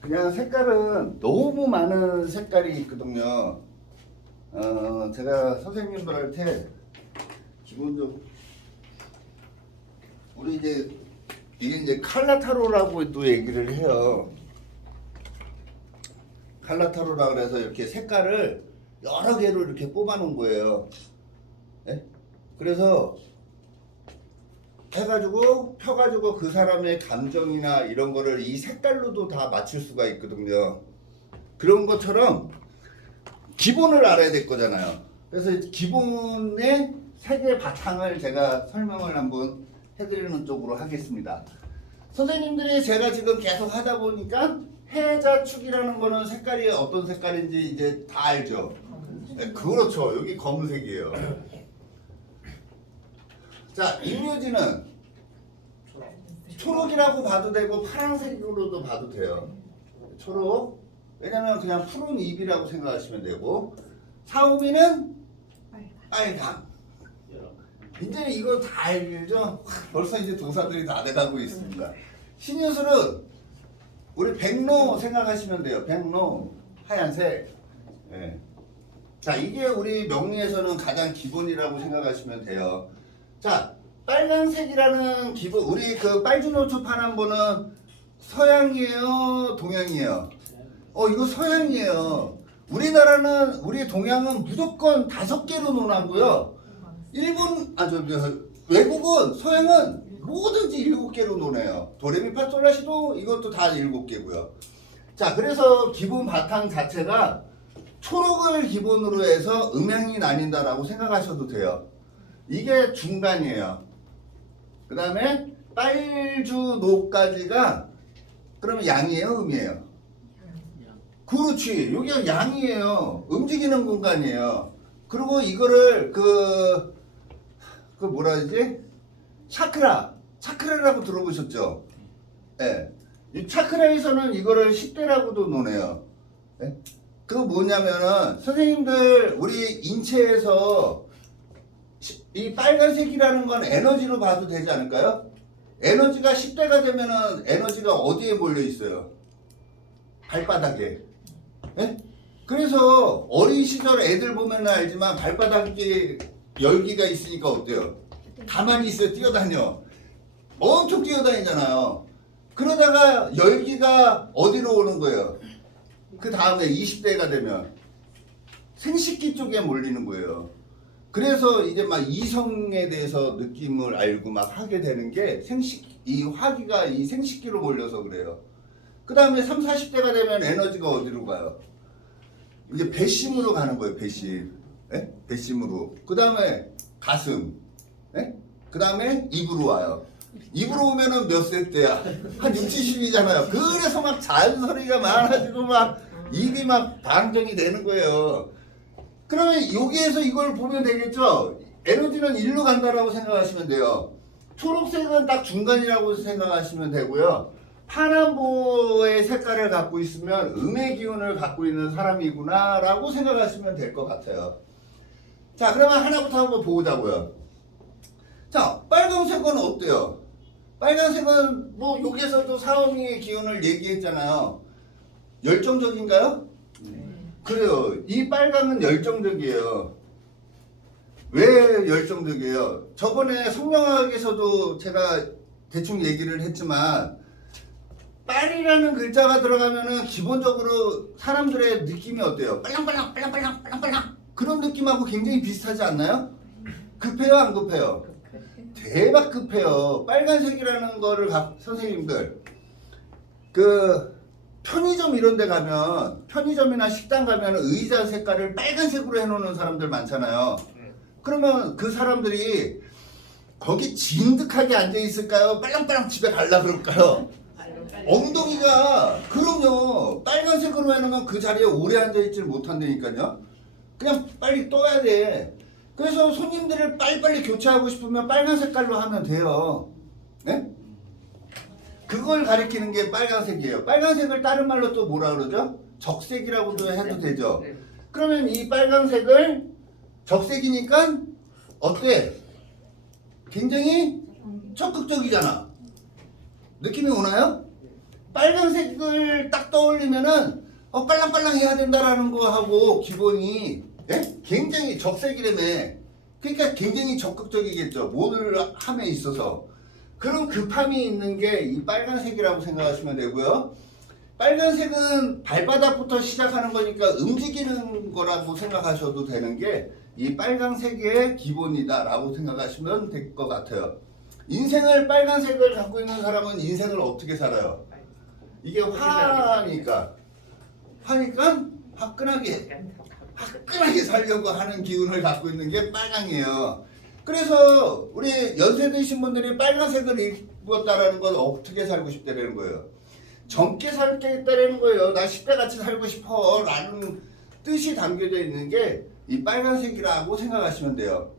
그냥 색깔은 너무 많은 색깔이 있거든요. 제가 선생님들한테 기본적으로 우리 이게 이제 칼라타로라고 또 얘기를 해요. 칼라타로라 그래서 이렇게 색깔을 여러 개로 이렇게 뽑아 놓은 거예요. 네? 그래서 해가지고 펴가지고 그 사람의 감정이나 이런 거를 이 색깔로도 다 맞출 수가 있거든요. 그런 것처럼 기본을 알아야 될 거잖아요. 그래서 기본의 색의 바탕을 제가 설명을 한번 해드리는 쪽으로 하겠습니다. 선생님들이 제가 지금 계속 하다 보니까 해자축이라는 거는 색깔이 어떤 색깔인지 이제 다 알죠. 네, 그렇죠. 여기 검은색이에요. 자, 임묘지는 초록이라고 봐도 되고 파란색으로도 봐도 돼요. 초록. 왜냐면 그냥 푸른 잎이라고 생각하시면 되고, 사오미는 빨강. 이제 이거 다 알죠? 벌써 이제 도사들이 다 돼가고 있습니다. 신유술은 우리 백로 생각하시면 돼요. 백로 하얀색. 네. 자, 이게 우리 명리에서는 가장 기본이라고 생각하시면 돼요. 자, 빨간색이라는 기본, 우리 그 빨주노초 파남보는 서양이에요, 동양이에요? 이거 서양이에요. 우리 동양은 무조건 5개로 논하고요. 외국은, 서양은 뭐든지 7개로 논해요. 도레미파솔라시도 이것도 다 7개고요. 자, 그래서 기본 바탕 자체가 초록을 기본으로 해서 음양이 나뉜다라고 생각하셔도 돼요. 이게 중간이에요. 그 다음에 빨주노까지가 그러면 양이에요, 음이에요? 그렇지. 여기가 양이에요. 움직이는 공간이에요. 그리고 이거를 그 뭐라 하지? 차크라라고 들어보셨죠? 예. 네. 이 차크라에서는 이거를 10대라고도 논해요. 네? 그거 뭐냐면은 선생님들 우리 인체에서 이 빨간색이라는 건 에너지로 봐도 되지 않을까요? 에너지가 10대가 되면은 에너지가 어디에 몰려 있어요? 발바닥에. 네? 그래서 어린 시절 애들 보면 알지만 발바닥에 열기가 있으니까 어때요? 가만히 있어요. 뛰어다녀. 엄청 뛰어다니잖아요. 그러다가 열기가 어디로 오는 거예요? 그 다음에 20대가 되면 생식기 쪽에 몰리는 거예요. 그래서 이제 막 이성에 대해서 느낌을 알고 막 하게 되는 게 이 화기가 이 생식기로 몰려서 그래요. 그 다음에 30, 40대가 되면 에너지가 어디로 가요? 이제 배심으로 가는 거예요. 배심. 네? 배심으로. 그 다음에 가슴. 네? 그 다음에 입으로 와요. 입으로 오면은 몇 세 때야? 한 60, 70이잖아요. 그래서 막 잔소리가 많아지고 막 입이 막 방정이 되는 거예요. 그러면 여기에서 이걸 보면 되겠죠? 에너지는 일로 간다라고 생각하시면 돼요. 초록색은 딱 중간이라고 생각하시면 되고요. 파란보의 색깔을 갖고 있으면 음의 기운을 갖고 있는 사람이구나 라고 생각하시면 될 것 같아요. 자, 그러면 하나부터 한번 보자고요. 자, 빨간색은 어때요? 빨간색은 뭐 여기에서도 사오미의 기운을 얘기했잖아요. 열정적인가요? 그래요. 이 빨강은 열정적이에요. 왜 열정적이에요? 저번에 성명학에서도 제가 대충 얘기를 했지만 빨이라는 글자가 들어가면은 기본적으로 사람들의 느낌이 어때요? 빨랑빨랑 빨랑빨랑 빨랑빨랑 그런 느낌하고 굉장히 비슷하지 않나요? 급해요, 안 급해요? 대박 급해요. 빨간색이라는 거를 선생님들 그 편의점 이런 데 가면 편의점이나 식당 가면 의자 색깔을 빨간색으로 해놓는 사람들 많잖아요. 그러면 그 사람들이 거기 진득하게 앉아 있을까요? 빨랑빨랑 집에 갈라 그럴까요? 엉덩이가 그럼요. 빨간색으로 해놓으면 그 자리에 오래 앉아있지 못한다니까요. 그냥 빨리 떠야 돼. 그래서 손님들을 빨리빨리 교체하고 싶으면 빨간 색깔로 하면 돼요. 네? 그걸 가리키는 게 빨간색이에요. 빨간색을 다른 말로 또 뭐라 그러죠? 적색이라고도 해도 되죠. 그러면 이 빨간색을 적색이니까 어때? 굉장히 적극적이잖아. 느낌이 오나요? 빨간색을 딱 떠올리면은 빨랑빨랑 해야 된다라는 거 하고 기본이 굉장히 적색이라며. 그러니까 굉장히 적극적이겠죠. 뭐를 함에 있어서. 그런 급함이 있는 게 이 빨간색이라고 생각하시면 되고요. 빨간색은 발바닥부터 시작하는 거니까 움직이는 거라고 생각하셔도 되는 게 이 빨간색의 기본이다라고 생각하시면 될 것 같아요. 인생을 빨간색을 갖고 있는 사람은 인생을 어떻게 살아요? 이게 화니까 화끈하게 살려고 하는 기운을 갖고 있는 게 빨강이에요. 그래서 우리 연세 드신 분들이 빨간색을 입었다라는 건 어떻게 살고 싶다라는 거예요. 젊게 살겠다라는 거예요. 나 10대 같이 살고 싶어 라는 뜻이 담겨져 있는 게 이 빨간색이라고 생각하시면 돼요.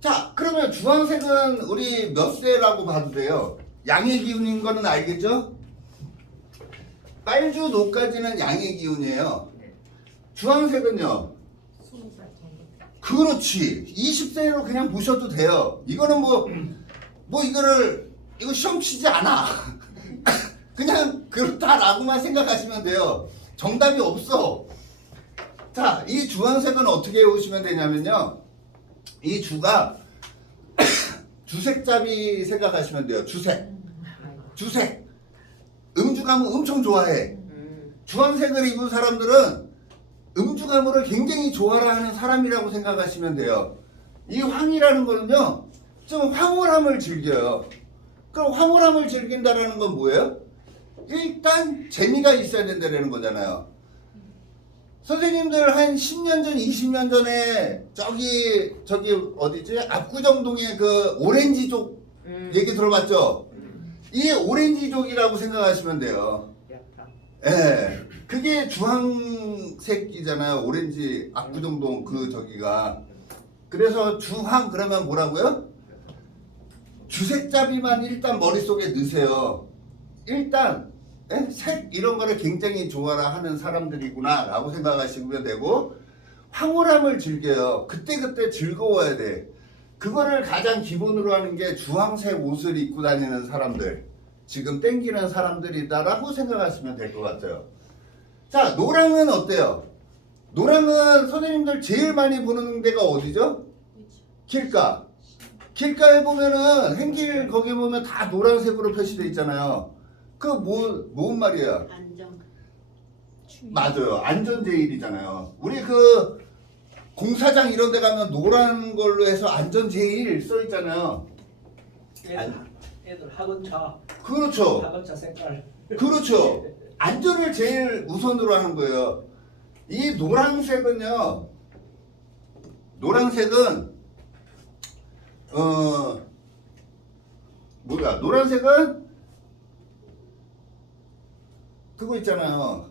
자, 그러면 주황색은 우리 몇 세라고 봐도 돼요? 양의 기운인 거는 알겠죠? 빨주 노까지는 양의 기운이에요. 주황색은요? 20살 정도. 그렇지. 20세로 그냥 보셔도 돼요. 이거는 이거 시험 치지 않아. 그냥 그렇다라고만 생각하시면 돼요. 정답이 없어. 자, 이 주황색은 어떻게 외우시면 되냐면요. 이 주가 주색잡이 생각하시면 돼요. 주색. 음주감을 엄청 좋아해. 주황색을 입은 사람들은 음주가물을 굉장히 좋아라 하는 사람이라고 생각하시면 돼요. 이 황이라는 거는요, 좀 황홀함을 즐겨요. 그럼 황홀함을 즐긴다는 건 뭐예요? 일단 재미가 있어야 된다는 거잖아요. 선생님들 한 10년 전, 20년 전에 저기 어디지? 압구정동에 그 오렌지족 얘기 들어봤죠? 이게 오렌지족이라고 생각하시면 돼요. 예, 그게 주황색이잖아요. 오렌지 압구정동 그 저기가. 그래서 주황 그러면 뭐라고요? 주색잡이만 일단 머릿속에 넣으세요. 일단 색 이런 거를 굉장히 좋아라 하는 사람들이구나 라고 생각하시면 되고, 황홀함을 즐겨요. 그때그때 즐거워야 돼. 그거를 가장 기본으로 하는 게 주황색 옷을 입고 다니는 사람들, 지금 땡기는 사람들이다라고 생각하시면 될 것 같아요. 자, 노랑은 어때요? 노랑은 선생님들 제일 많이 보는 데가 어디죠? 길가. 길가에 보면은 행길 거기 보면 다 노란색으로 표시되어 있잖아요. 그 뭔 말이야? 안정. 맞아요. 안전제일이잖아요. 우리 그 공사장 이런 데 가면 노란 걸로 해서 안전제일 써 있잖아요. 애들 학원차. 그렇죠. 학원차 색깔. 그렇죠. 안전을 제일 우선으로 하는 거예요. 이 노란색은요. 노란색은 노란색은 그거 있잖아요.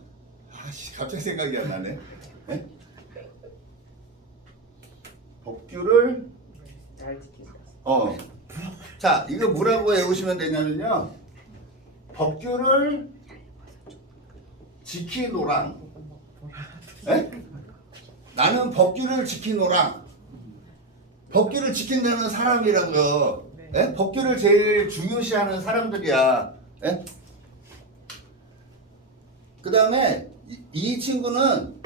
갑자기 생각이 안 나네. 네? 법규를 잘 지키세요. 자, 이거 뭐라고 외우시면 되냐면요. 법규를 지키노랑. 에? 나는 법규를 지키노랑. 법규를 지킨다는 사람이라고요. 에? 법규를 제일 중요시하는 사람들이야. 에? 그 다음에 이 친구는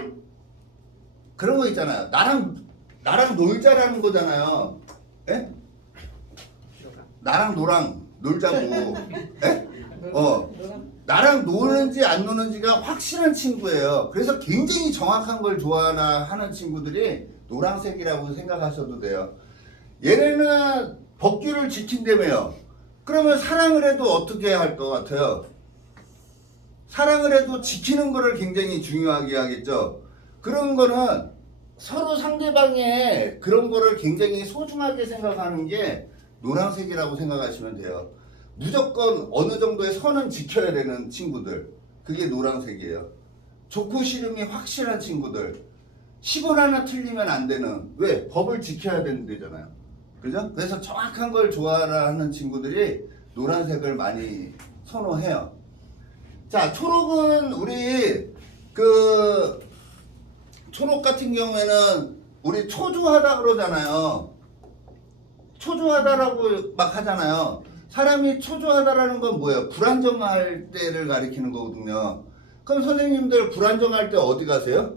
그런 거 있잖아요. 나랑 놀자라는 거잖아요. 에? 나랑 놀자고. 에? 나랑 노는지 안 노는지가 확실한 친구예요. 그래서 굉장히 정확한 걸 좋아하나 하는 친구들이 노란색이라고 생각하셔도 돼요. 얘네는 법규를 지킨다며요. 그러면 사랑을 해도 어떻게 할 것 같아요? 사랑을 해도 지키는 거를 굉장히 중요하게 하겠죠. 그런 거는 서로 상대방의 그런 거를 굉장히 소중하게 생각하는 게 노란색이라고 생각하시면 돼요. 무조건 어느 정도의 선은 지켜야 되는 친구들, 그게 노란색이에요. 좋고 싫음이 확실한 친구들, 10원 하나 틀리면 안 되는, 왜? 법을 지켜야 되는 데잖아요. 그죠? 그래서 정확한 걸 좋아하는 친구들이 노란색을 많이 선호해요. 자, 초록은 우리 초록 같은 경우에는 우리 초조하다 그러잖아요. 초조하다라고 막 하잖아요. 사람이 초조하다라는 건 뭐예요? 불안정할 때를 가리키는 거거든요. 그럼 선생님들 불안정할 때 어디 가세요?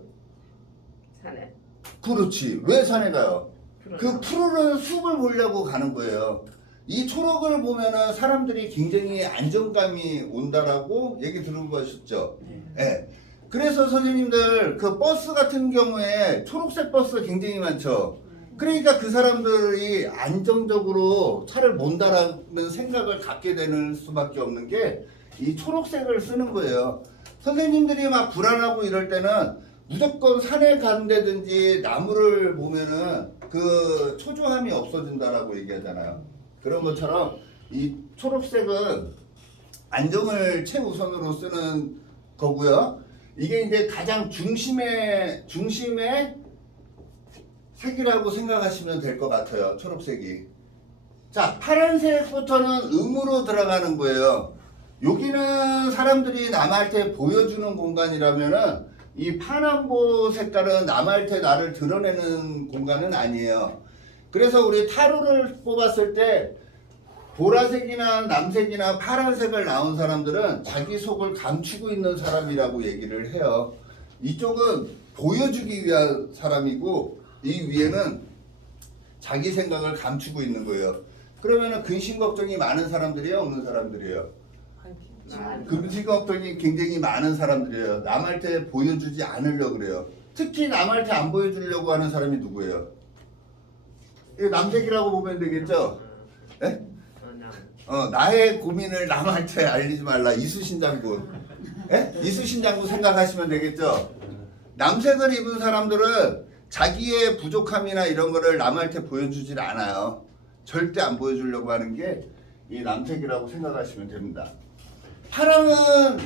산에. 그렇지. 왜 산에 가요? 그 푸른 푸르른 숲을 보려고 가는 거예요. 이 초록을 보면은 사람들이 굉장히 안정감이 온다라고 얘기 들어보셨죠? 예. 그래서 선생님들 그 버스 같은 경우에 초록색 버스 굉장히 많죠. 그러니까 그 사람들이 안정적으로 차를 몬다라는 생각을 갖게 되는 수밖에 없는 게 이 초록색을 쓰는 거예요. 선생님들이 막 불안하고 이럴 때는 무조건 산에 간다든지 나무를 보면은 그 초조함이 없어진다라고 얘기하잖아요. 그런 것처럼 이 초록색은 안정을 최우선으로 쓰는 거고요. 이게 이제 가장 중심의 색이라고 생각하시면 될 것 같아요. 초록색이. 자, 파란색부터는 음으로 들어가는 거예요. 여기는 사람들이 남한테 보여주는 공간이라면은 이 파남보 색깔은 남한테 나를 드러내는 공간은 아니에요. 그래서 우리 타로를 뽑았을 때 보라색이나 남색이나 파란색을 나온 사람들은 자기 속을 감추고 있는 사람이라고 얘기를 해요. 이쪽은 보여주기 위한 사람이고 이 위에는 자기 생각을 감추고 있는 거예요. 그러면은 근심 걱정이 많은 사람들이에요, 없는 사람들이에요? 근심 걱정이 굉장히 많은 사람들이에요. 남한테 보여주지 않으려고 그래요. 특히 남한테 안 보여주려고 하는 사람이 누구예요? 이거 남색이라고 보면 되겠죠? 예? 나의 고민을 남한테 알리지 말라. 이수신 장군. 예? 이수신 장군 생각하시면 되겠죠? 남색을 입은 사람들은 자기의 부족함이나 이런 거를 남한테 보여주질 않아요. 절대 안 보여주려고 하는 게 이 남색이라고 생각하시면 됩니다. 파랑은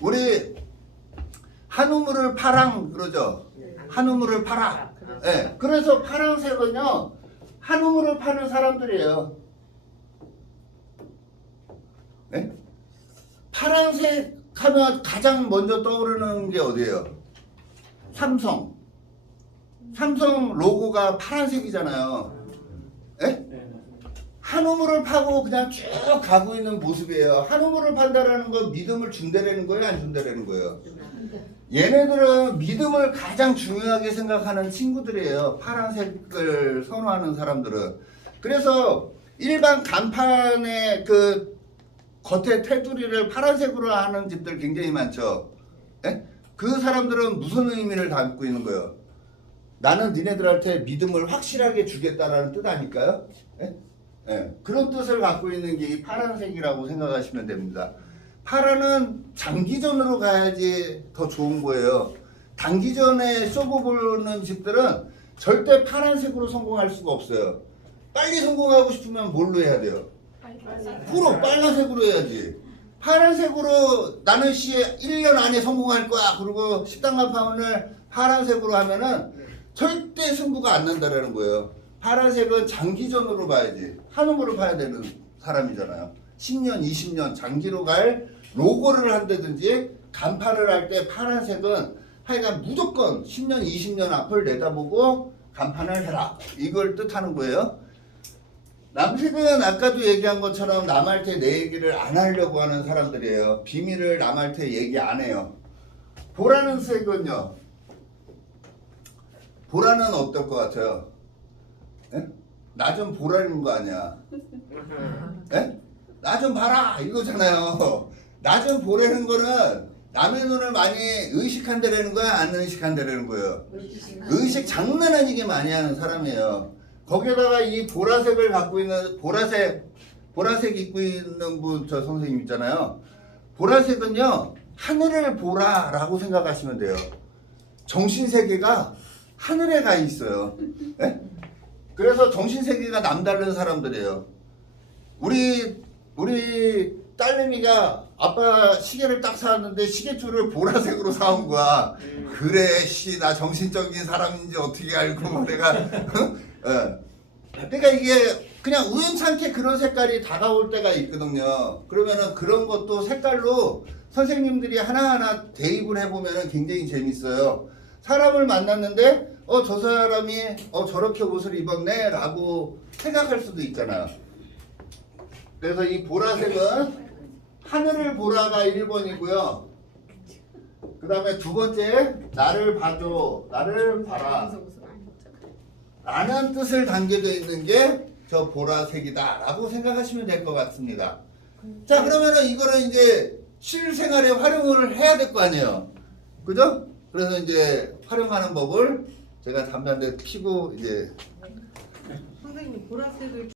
우리 한우물을 파랑 그러죠. 한우물을 팔아. 예. 그래서 파란색은요 한우물을 파는 사람들이에요. 네? 파란색 하면 가장 먼저 떠오르는 게 어디예요? 삼성. 삼성 로고가 파란색이잖아요. 예? 한우물을 파고 그냥 쭉 가고 있는 모습이에요. 한우물을 판다라는 건 믿음을 준다라는 거예요? 안 준다라는 거예요? 얘네들은 믿음을 가장 중요하게 생각하는 친구들이에요. 파란색을 선호하는 사람들은. 그래서 일반 간판의 그 겉에 테두리를 파란색으로 하는 집들 굉장히 많죠. 예? 그 사람들은 무슨 의미를 담고 있는 거예요? 나는 니네들한테 믿음을 확실하게 주겠다라는 뜻 아닐까요? 예? 예. 그런 뜻을 갖고 있는 게 이 파란색이라고 생각하시면 됩니다. 파란은 장기전으로 가야지 더 좋은 거예요. 단기전에 쇼부 보는 집들은 절대 파란색으로 성공할 수가 없어요. 빨리 성공하고 싶으면 뭘로 해야 돼요? 그럼 빨간색으로 해야지. 파란색으로 나는 시에 1년 안에 성공할 거야. 그리고 식당 간판을 파란색으로 하면은 절대 승부가 안 난다라는 거예요. 파란색은 장기전으로 봐야지. 한우물을 봐야 되는 사람이잖아요. 10년, 20년 장기로 갈 로고를 한다든지 간판을 할 때 파란색은 하여간 무조건 10년, 20년 앞을 내다보고 간판을 해라. 이걸 뜻하는 거예요. 남색은 아까도 얘기한 것처럼 남한테 내 얘기를 안 하려고 하는 사람들이에요. 비밀을 남한테 얘기 안 해요. 보라는 색은요. 보라는 어떨 것 같아요? 나 좀 보라는 거 아니야? 나 좀 봐라 이거잖아요. 나 좀 보라는 거는 남의 눈을 많이 의식한다라는 거야? 안 의식한다라는 거예요? 의식 장난 아니게 많이 하는 사람이에요. 거기에다가 이 보라색을 갖고 있는 보라색 입고 있는 분 저 선생님 있잖아요. 보라색은요 하늘을 보라라고 생각하시면 돼요. 정신세계가 하늘에 가 있어요. 네? 그래서 정신세계가 남다른 사람들이에요. 우리 딸내미가 아빠 시계를 딱 사왔는데 시계줄을 보라색으로 사온 거야. 그래 나 정신적인 사람인지 어떻게 알고 내가 그러니까 이게 그냥 우연찮게 그런 색깔이 다가올 때가 있거든요. 그러면은 그런 것도 색깔로 선생님들이 하나하나 대입을 해보면은 굉장히 재밌어요. 사람을 만났는데 저 사람이 저렇게 옷을 입었네 라고 생각할 수도 있잖아요. 그래서 이 보라색은 하늘을 보라가 1번이고요. 그 다음에 두 번째, 나를 봐줘, 나를 봐라 라는 뜻을 담겨져 있는 게 저 보라색이다 라고 생각하시면 될 것 같습니다. 자, 그러면은 이거를 이제 실생활에 활용을 해야 될 거 아니에요. 그죠? 그래서 이제 활용하는 법을 제가 담배 한 대 피고 이제 선생님 보라색을